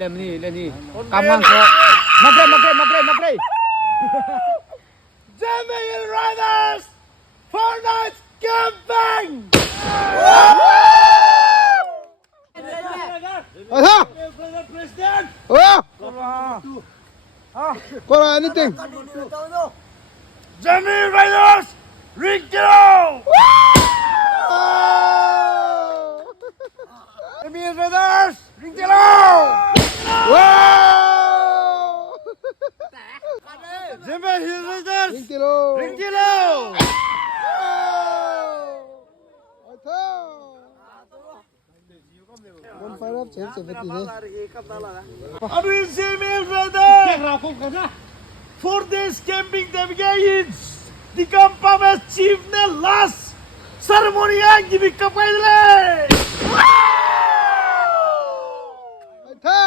เล่นนี่กำลังก็มาเกร Zeme Hill Riders 4 nights camping เฮ้ย President เฮ้ยก็อะไรนี่ติง Zeme Hill Riders Rico Zeme Hill Riders Rico ว้าว Zeme Hill Riders 1 กิโล Rico คนไฟรับเสียงสุดทีนี้ Abi Zeme Hill Riders 4 days camping navigations di Kampamas Chief ne last ceremony yang gibi kapaydile. เท่า